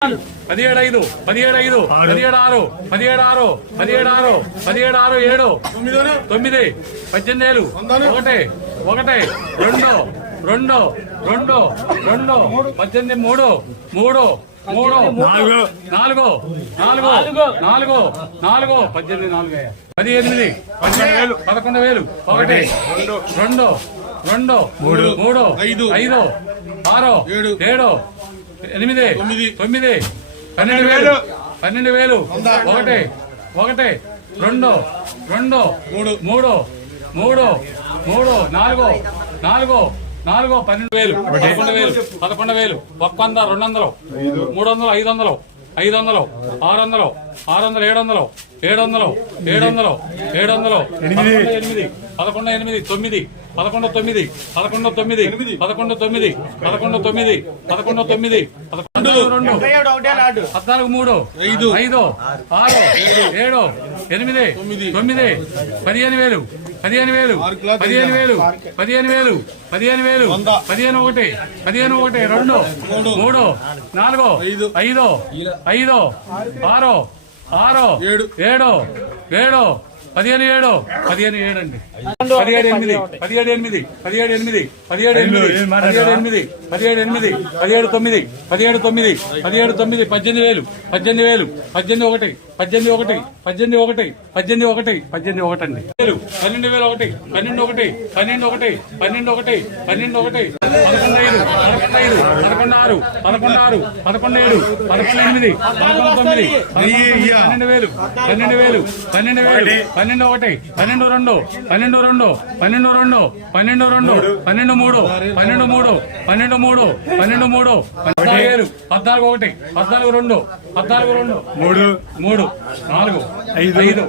17 17 17 17 17 17 7 9 18 ఒకటి ఒకటి రెండు రెండు రెండు రెండు 18 మూడు మూడు మూడు నాలుగు నాలుగు నాలుగు నాలుగు 18 4 18 11,000 ఒకటి రెండు రెండు మూడు ఐదు 6 7 8 9 12,000 ఒకటి ఒకటి రెండు రెండు మూడు మూడు మూడు నాలుగు నాలుగు నాలుగు 12,000 11,000 100 200 300 500 500 600 600 700 700 700 700 8 11 8 9 11 9 11 9 11 9 11 9 11 9 14 3 5 6 7 8 9 15,000 15,000 15,000 15,000 15,000 15 ఒకటి 15 ఒకటి రెండు మూడు నాలుగు 5 5 6 6 7 7 15 7 15 7 అండి 17 8 17 8 17 8 17 8 17 8 17 8 17 9 17 9 17 9 18,000 18,000 18 ఒకటి 18 ఒకటి 18 ఒకటి 18 ఒకటి 18 ఒకటి అండి 12,000 ఒకటి 12 ఒకటి 12 ఒకటి 12 ఒకటి 12 ఒకటి 11,5 11,6 11,6 11,7 11,8 11,9 12,000 12,000 12 ఒకటి 12 రెండు 12 రెండు 12 రెండు 12 రెండు 12 మూడు 12 మూడు 12 మూడు 12 మూడు 14,000 14 ఒకటి 14 రెండు 14 రెండు మూడు మూడు 4 5 6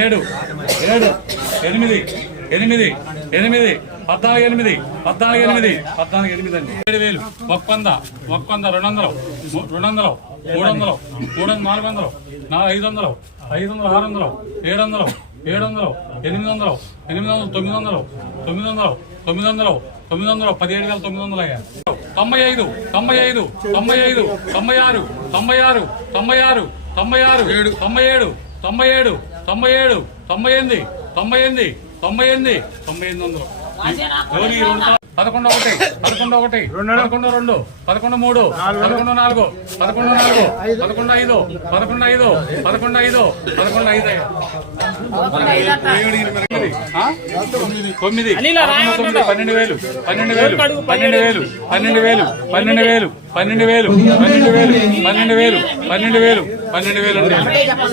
7 7 8 8 8 8 14 8 14 8 14 8 అండి 7,000 100 200 200 300 300 400 500 500 600 700 700 800 800 900 900 900 900 17,900 అయ్యా 95 95 95 96 96 96 96 97 97 97 98 98 98 900 11 ఒకటి 11 ఒకటి 11 రెండు 11 మూడు 11 నాలుగు 11 నాలుగు 11 5 11 5 11 5 11 5 9 12,000 12,000 12,000 12,000 12,000 12,000 12,000 12,000 12,000 12,000 12,000 12,000